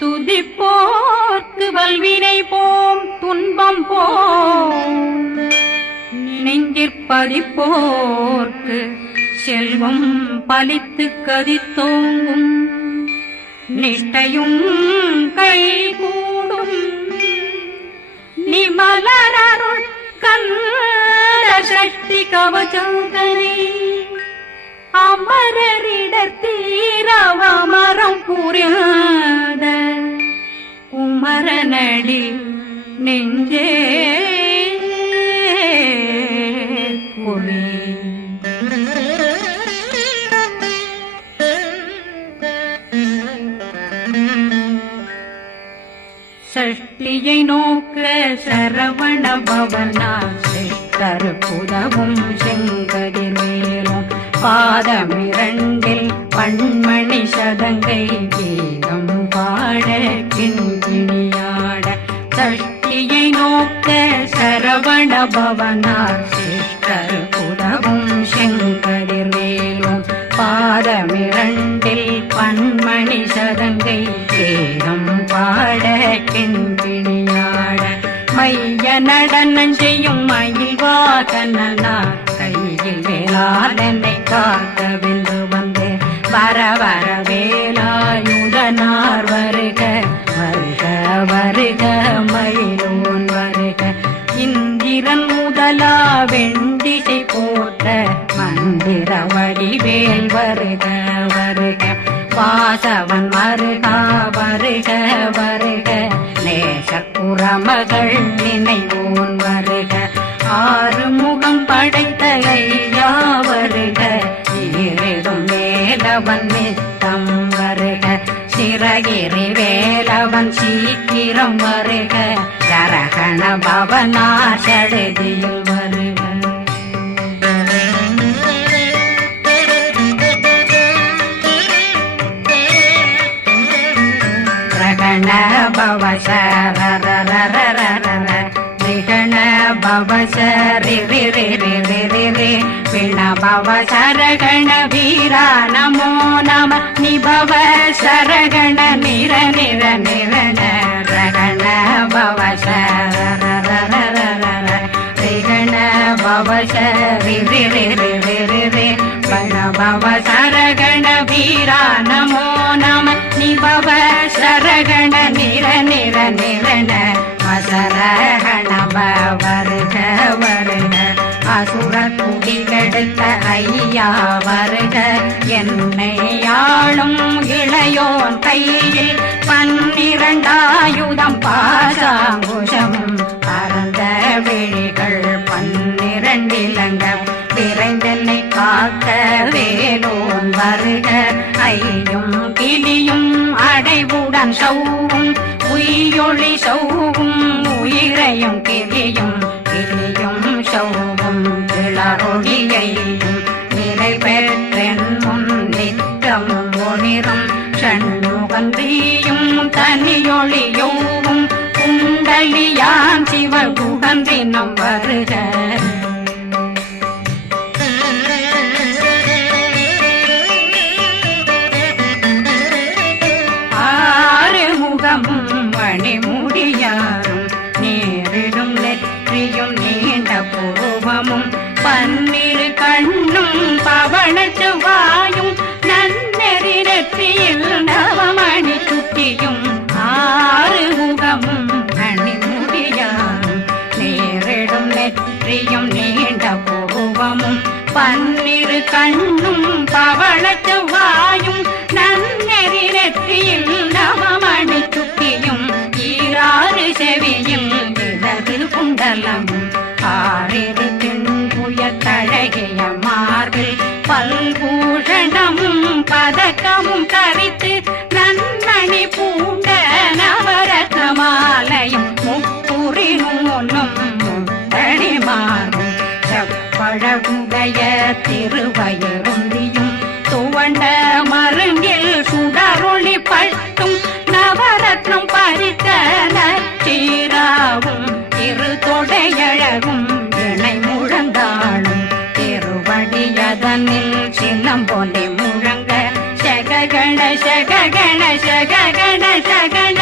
துதிப்போர்க்கு வல்வினை போம் துன்பம் போம் நெஞ்சிற்பதிப்போர்க்கு செல்வம் பலித்து கதித்தோங்கும் நிஷ்டையும் கைகூடும் நிமலரருள் கந்த சக்தி கவசந்தனை அமரரிடத்தீரவமரம் புரியாத குமரனடி நெஞ்சே பொறி சஷ்டியை நோக்க சரவண பவனா சிஷ்டர் புதவும் செங்கதிர்வேலும் பாதமிரண்டில் பண்மணி சதங்கை கீதம் பாட கிண்கிணியாட சஷ்டியை நோக்க சரவண பவனா சிஷ்டர் புதவும் செங்கதிர்வேலும் பாதமிரண்டில் பண்மணி சதங்கை கீதம் பாட கிண்கிணியாட மைய நடனம் செய்யும் மயில் வாகனார் கையில் வேளாளனை காக்க வென்று வந்து வர வர வேலாயுதனார் வருக வருக வருக மயிலோன் வருக இந்திரன் முதலா வெண்டிசை போட்ட மந்திர வடிவேல் வருக வருக வாசவன் வருகா வருக வருக நேசக்குறமகள் நினைவோன் வருக ஆறுமுகம் படைத்த ஐயா வருக ஈரிடும் வேலவன் நித்தம் வருக சிறகிரி வேலவன் சீக்கிரம் வருக சரகண பவனா சடுதியில் வருக நிகண பவசரி பிண பவ சரகண வீரா நமோ நம நிபவ சரகண நிர நிர நிரண ரகண பவசரண பவசரி பண பவ சரகண வீரா நமோ நம நிபவ சரகண நிர நிர நிரண அசரகண வருக வருக அசுர குடிகெடுத்த ஐயா வருக என்னை ஆளும் இளையோன் கையில் 12 பாசாங்குஷமும் பரந்த விழிகள் 12 இலங்க விரைந்தென்னை காக்க வேலோன் வருக ஐயும் கிளியும் அடைவுடன் சௌவும் உயிரொளி சௌவும் உயிரையும் கிளியும் கிளியும் சௌவும் கிளரொளியையும் நிலை பெற்றென் முன் நித்தம் ஒளிரும் சண்முகந்தியும் தனியொளியோவும் குண்டலியான் சிவகுகந்தினம் வருக மணிமுடியாரும் நேரிடும் நெற்றியும் நீண்ட பூர்வமும் 12 கண்ணும் பவள செவ்வாயும் நன்னெறி நெற்றியில் நவமணி சுட்டியும் 6 முகமும் மணிமுடியாரும் நேரிடும் நெற்றியும் நீண்ட பூர்வமும் 12 கண்ணும் பவள செவ்வாயும் நன்னெறி நெற்றியில் நவமணி சுட்டியும் 6 செவியும் இடது குண்டலமும் 6 தின்புய தழகிய மார்பில் பல்பூஷணமும் பதக்கமும் தரித்து நன்மணி பூண்ட நவரத்ன மாலையும் முப்புரி நூலும் முத்தணிமாரும் செப்பழகுடைய திருவயருந்தியும் துவண்ட மருங்கில் சுடரொளி பட்டும் நவரத்னம் பறித்த நச்சீராவும் இரு தொடையழகும் இணை முழந்தாளும் திருவடியதனில் சின்னம் போலே முழங்க சககண சககண சககண சகண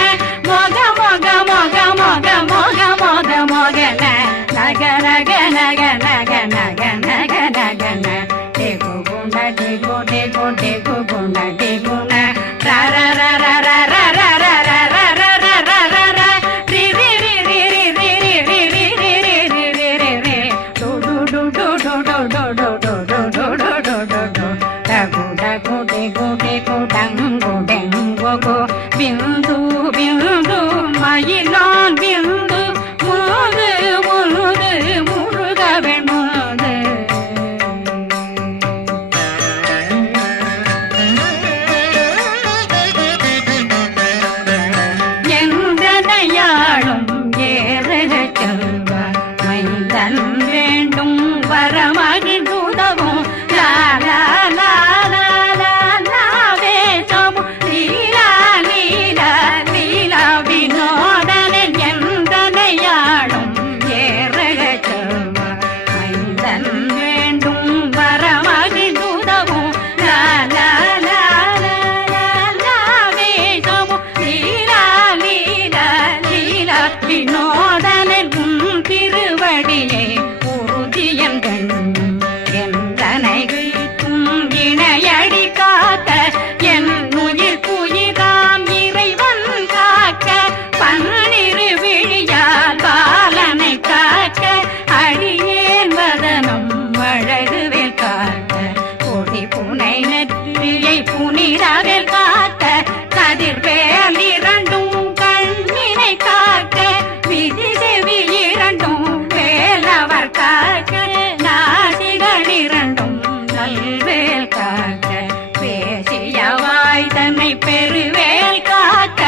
திருவேல் காக்க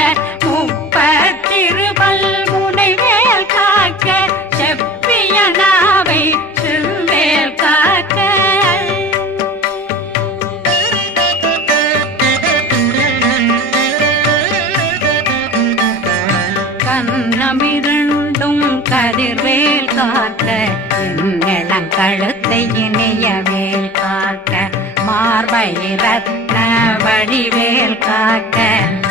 முப்பத்திருபல் முனைவேல் காக்க செப்பிய நாவை திருவேல் காக்க கண்ணமிரண்டும் கதிர்வேல் காக்க இளங்கழுத்தை இணையவேல் காக்க மார்பயிரத்ன வடிவேல் காக்க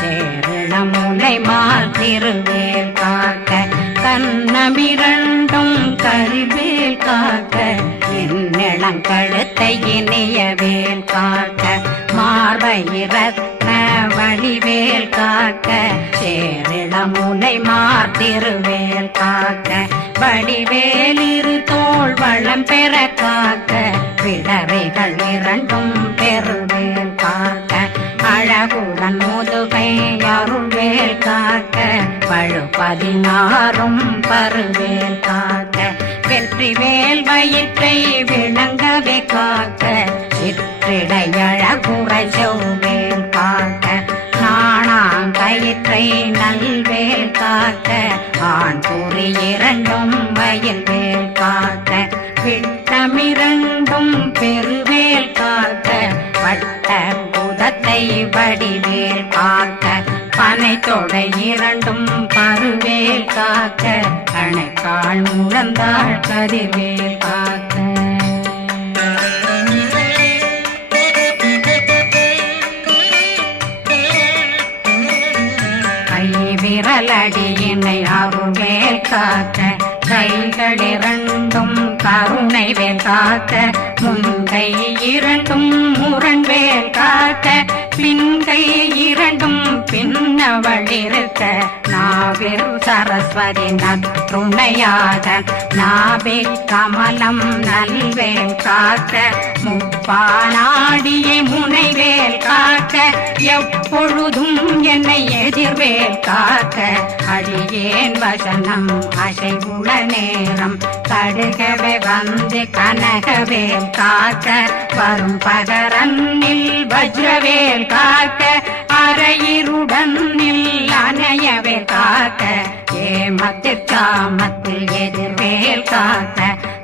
சேரணமுலை மால் திருவேல் காக்க கண்ணமிரண்டும் கதிர்வேல் காக்க இளங்கழுத்தை இணையவேல் காக்க மார்பயிரத்ன வடிவேல் காக்க சேரிளமுனை மார்த்திருவேல் காக்க வடிவேலிரு தோள் வளம் பெற காக்க பிடரைகள் இரண்டும் பெருவேல் காக்க அழகுடன் முதுகை அருள்வேல் காக்க பழு 16 பருவேல் காக்க வெற்றி வேல் வயிற்றை விளங்கவே காக்க சிற்றிடையழகுறை செவ்வேல் காக்க நாணாங்கயிற்றை நல்வேல் காக்க ஆண் குறி இரண்டும் வயல்வேல் காக்க விட்டமிரண்டும் பெருவேல் காக்க வட்ட புதத்தை வடிவேல் காக்க பனை தொடை இரண்டும் பருவேல் காக்க கணைக்கால் முழந்தாள் கதிர்வேல் காக்க விரலடியினை அருள்வேல் காக்க கைகள் இரண்டும் கருணை வேல் காக்க முன்கை இரண்டும் முரண்வேல் காக்க பின்கை இரண்டும் பின்னவளிருக்க நாவில் சரஸ்வதி நற்றுணையாக நாவே கமலம் நல்வேல் காக்க முப்பானாடியை முனைவேல் காக்க எப்பொழுதும் என்னை எதிர்வேல் காக்க அடியேன் வசனம் அசைவுள நேரம் கடுகவே வந்து கனகவேல் காக்க வரும் பகரன்னில் வஜ்ரவேல் காக்க அரையிருடன் அணையவேல் காக்க ஏமத்தில் காமத்தில் எதிர்வேல் காக்க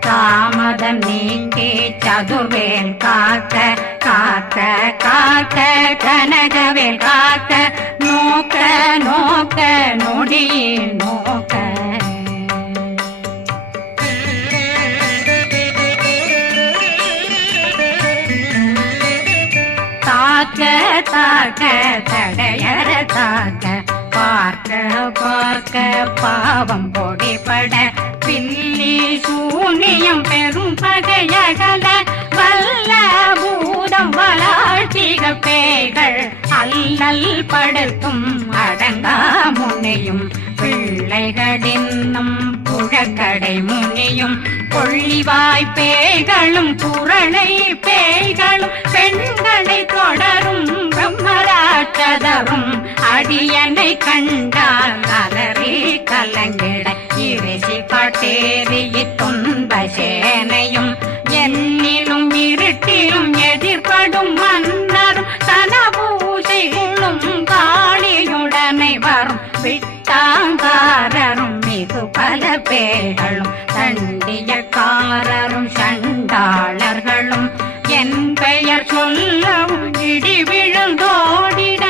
தாமதம் நீங்கி சதுர்வேல் காக்க காக்க காக்க கனகவேல் காக்க நோக்க நோக்க நொடியில் நோக்க தாக்க தாக்க தடையற தாக்க பார்க்க பார்க்க பாவம் பொடிபட பில்லி சூனியம் பெரும் பகையகல வல்ல பூதம் வளாழ்த்திக பேய்கள் அல்லல் படுத்தும் அடங்கா முனையும் பிள்ளைகளின்னும் புழக்கடை முனியும் கொள்ளிவாய் பேய்களும் குரளை பேய்களும் பெண்களை தொடரும் பிரம்மராட்சதரும் அடியனை கண்டால் அலறி கலங்கிட இரிசி பட்டேறி துன்ப சேனையும் என்னிலும் இருட்டிலும் எதிர்படும் மன்னரும் தனபூசைகளும் காளியுடனை வரும் விட்டாங்காரரும் மிகு பல பேர்களும் தண்டியக்காரரும் சண்டாளர்களும் என் பெயர் சொல்லவும் இடி விழுந்தோடிட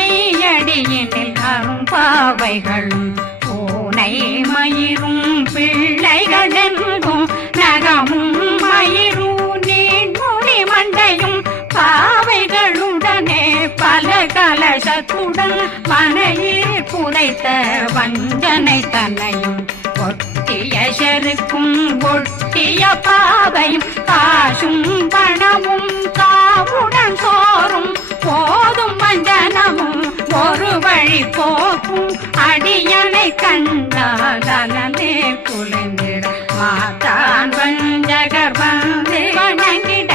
ஆனையடியினில் அரும்பாவைகளும் பூனை மயிரும் பிள்ளைகளெங்கும் நகமும் மயிரும் நீர்முடி மண்டையும் பாவைகளுடனே பல கலசத்துடன் மனையில் புதைத்த வஞ்சனை தன்னையும் ஒட்டிய செருக்கும் ஒட்டிய பாவையும் காசும் பணமும் காவுடன் சோறும் போதும் வஞ்சனமும் ஒரு வழி போக்கும் அடியனை கண்டாலே குலைந்திட மாத்தான் வஞ்சகர் வந்து வணங்கிட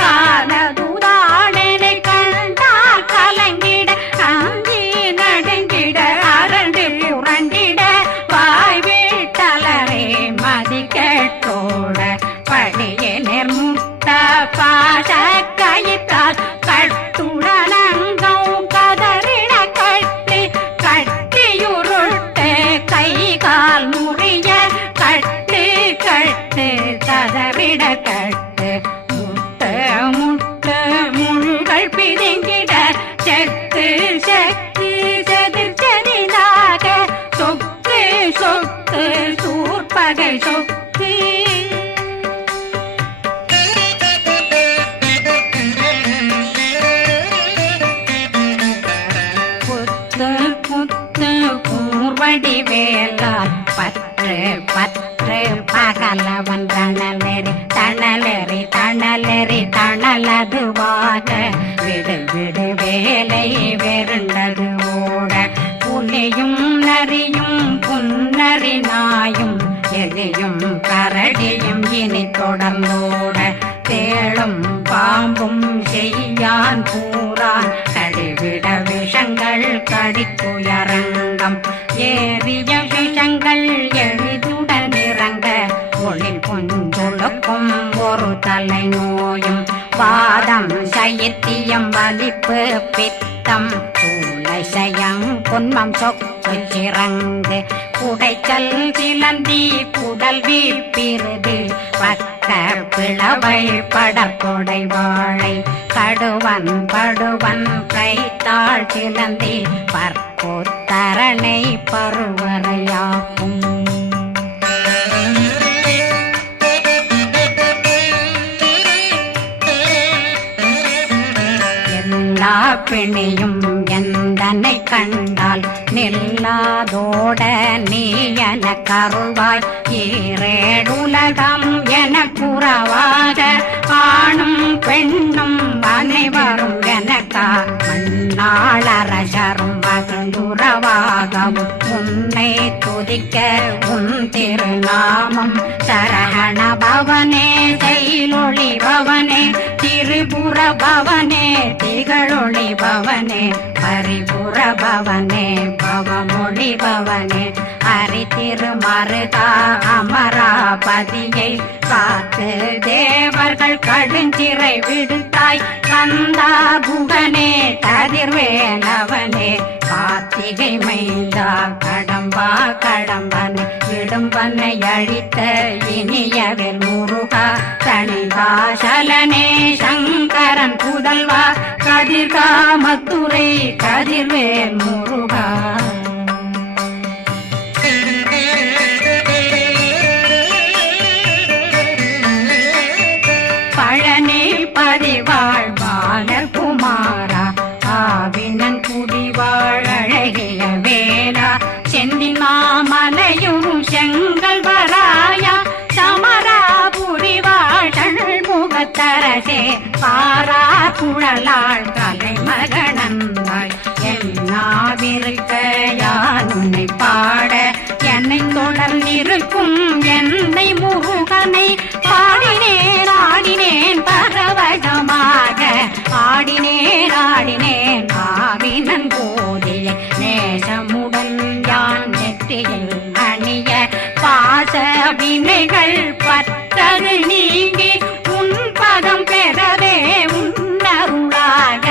காலதுதாடனை கண்டால் கலங்கிட அஞ்சி நடுங்கிட அரண்டு புரண்டிட வாய் வீட்டலரே மதிக்க கட்டோட படியினர் முட்ட பாச கயிற்றால் கட்டுடனங்கம் கதறிட கட்டி கட்டியுருட்டு கை கால் முறிய கட்டு கட்டு கதறிட கட்டு முட்ட முட்ட முள்கள் பிதுங்கிட செத்து செத்து செதிர் செதிலாக சொக்கு சொக்கு சூர்பகை சொக்கு புத்து புத்து கூர்வடி வேலால் பற்று பற்று பகலவன் தணலெறி தணலெறி தணலெறி தணலதுவாக விடு விடு வேலை வெருண்டது ஓட புலியும் நரியும் புன்னரி நாயும் எலியும் கரடியும் இனி தொடர்ந்தோட தேளும் பாம்பும் செய்யான் பூரான் கடிவிட விஷங்கள் கடித்துயரங்கம் ஏறிய விஷங்கள் எளிதுடன் இறங்க ஒளி கொஞ்சொழுக்கும் ஒரு தலை நோயும் வாதம் சைத்தியம் வலிப்பு பித்தம் சயம் பொன்மம் சொக்கு சிறங்கு குடைச்சல் சிலந்தி குடல் வீழ்பிருது பக்க பிளவை படற்கொடை வாழை கடுவன் படுவன் கைத்தாள் சிலந்தி பற்போத்தரணை பருவரையாக்கும் எல்லா பிணியும் எந்தனை கண்டால் நில்லாதோட நீ என கருள்வாய் ஈரேடுலகம் என புறவாக ஆணும் பெண்ணும் அனைவரும் எனக்கா மண்ணாளரசரும் மகிழ்ந்துறவாகவும் உன்னை துதிக்க உன் திருநாமம் சரகண பவனே செயலொளி பவனே திரிபுர பவனே திகழொளி பவனே பரிபுர பவனே பவமொழி பவனே ஹரி திருமருகா அமராபதியை காத்து தேவர்கள் கடுஞ்சிறை விடுத்தாய் கந்தா குகனே கதிர்வேலவனே கார்த்திகை மைந்தா கடம்பா கடம்பனை விடும்பனை அழித்த இனியவில் முருகா தனிகாசலனே சங்கரன் புதல்வா கதிர்காமத்துரை கதிர்வேல் முருகா பழனி பதிவாழ் பாலர் குமாரா ஆவினன் குடிவாழ் அழகிய வேளா செந்தி மாமலையும் செங்கல் வராயா சமராபுரி வாழ் முகத்தரசே பாரா குழலாள் கலை மகனந்தாய் என்னாவிருக்க யான் உன்னை பாட என்னை தொடர்ந்திருக்கும் என்னை முருகனை பாடினேன் ஆடினேன் பரவசமாக ஆடினேன் ஆடினேன் ஆவினன் போதிய நேசமுடன் யான் நெற்றியில் அணிய பாச வினைகள் பற்றது நீங்கி உன் பதம் பெறவே உன்னருளாக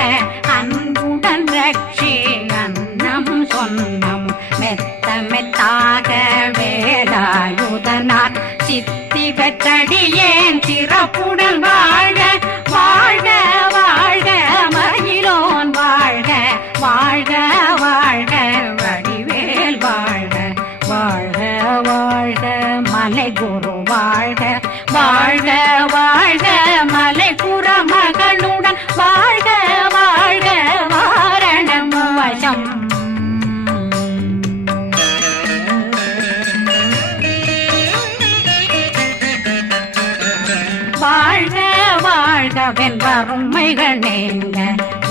அன்புடன் ரட்சி அன்னம் சொன்னம் மெத்த மெத்தாக வேலாயுதனார் சித்தி பெற்றடியேன் சிறப்புடன் வாழ்க வாழ்க வாழ்க மயிலோன் வாழ்க வாழ்க வாழ்க வடிவேல் வாழ்க வாழ்க வாழ்க மலை குரு வாழ்க வாழ்க வாழ்க மலை புற மகளுடன் வாழ்க வாழ்க வாரணம் வசம் வாழ்க வாழ்க வென்றருமைகள் நீங்க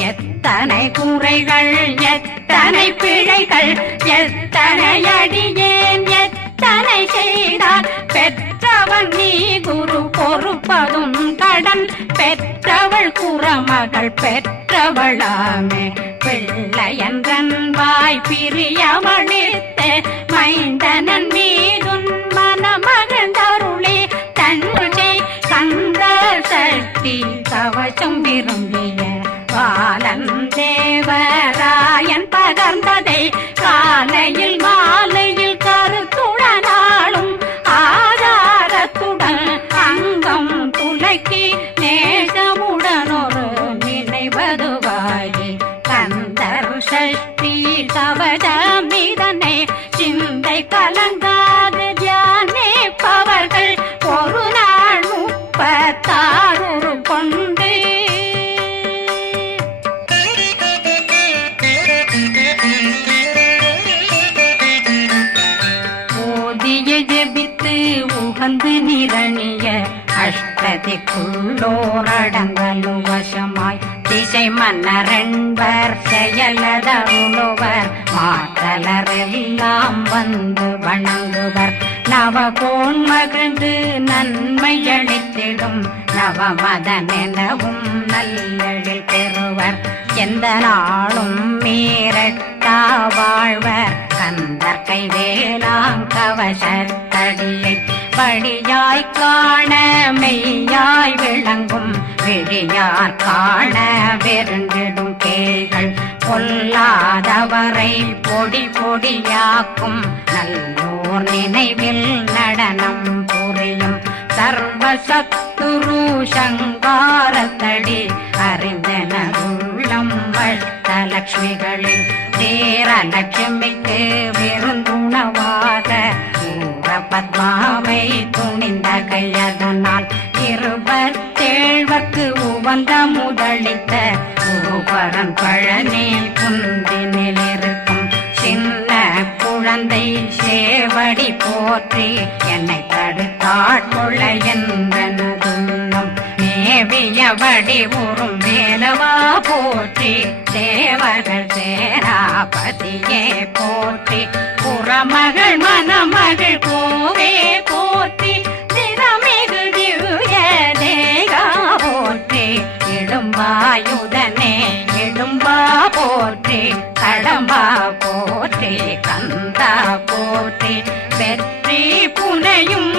எத்தனை குறைகள் எத்தனை பிழைகள் எத்தனை அடியேன் எத்தனை செய்தார் பெற்றவன் நீ குரு பொறுப்பதும் கடன் பெற்றவள் குறமகள் பெற்றவளாமே பிள்ளையன்றன் வாய் பிரியமளித்த மைந்தனன் மீதுன் மனமகந்தருளே விரும்பிய பாலன் தேவராயன் பகர்ந்ததை காலையில் மாலையில் கருத்துடனாலும் ஆதாரத்துடன் அங்கம் துலக்கி நேசமுடனொரு நினைவதுவாகி கந்தர் சஷ்டி கவசமிதனை சிந்தை கலங்காது தியானிப்பவர்கள் ஒரு நாள் 36 கொண்டு ஓதிய ஜெபித்து உகந்து நிரணிய அஷ்டதிக்குள்ளோரடங்கலும் வசமாய் திசை மன்னரென்பர் செயலதருளுவர் மாற்றலரெல்லாம் வந்து வணங்குவர் நவகோன் மகிழ்ந்து நன்மையளித்திடும் நவமதனெனவும் நல்லெழில் பெறுவர் எந்த நாளும் மீறட்டா வாழ்வர் கந்தர் கைவேலாங்கவசத்தடியை படியாய் காண மெய்யாய் விளங்கும் விழியார் காண வெருண்டிடும் கேள்கள் பொல்லாதவரை பொடி பொடியாக்கும் நல்லோர் நினைவில் நடனம் புரியும் சர்வசத்துரு சங்காரத்தடி அறிந்தனருள்ளம் வஷ்டலட்சுமிகளில் தேரலட்சுமிக்கு விருந்துணவாக பத்மாவை துணிந்த கையதனால் 27 உவந்த முதலித்த பூபரன் பழனி குந்தினில் இருக்கும் சின்ன குழந்தை சேவடி போற்றி என்னை தடுத்தாட்கொள்ள என்றனதுள்ளம் மேவியபடி உறும் வேலவா போற்றி தேவர்கள் சேராபதியே போற்றி புறமகள் மணமகள் கோவே போற்றி திறமிகு திவ்ய தேகா போற்றி இடும்பாயுதனே இடும்பா போற்றி கடம்பா போற்றி கந்தா போற்றி வெற்றி புனையும்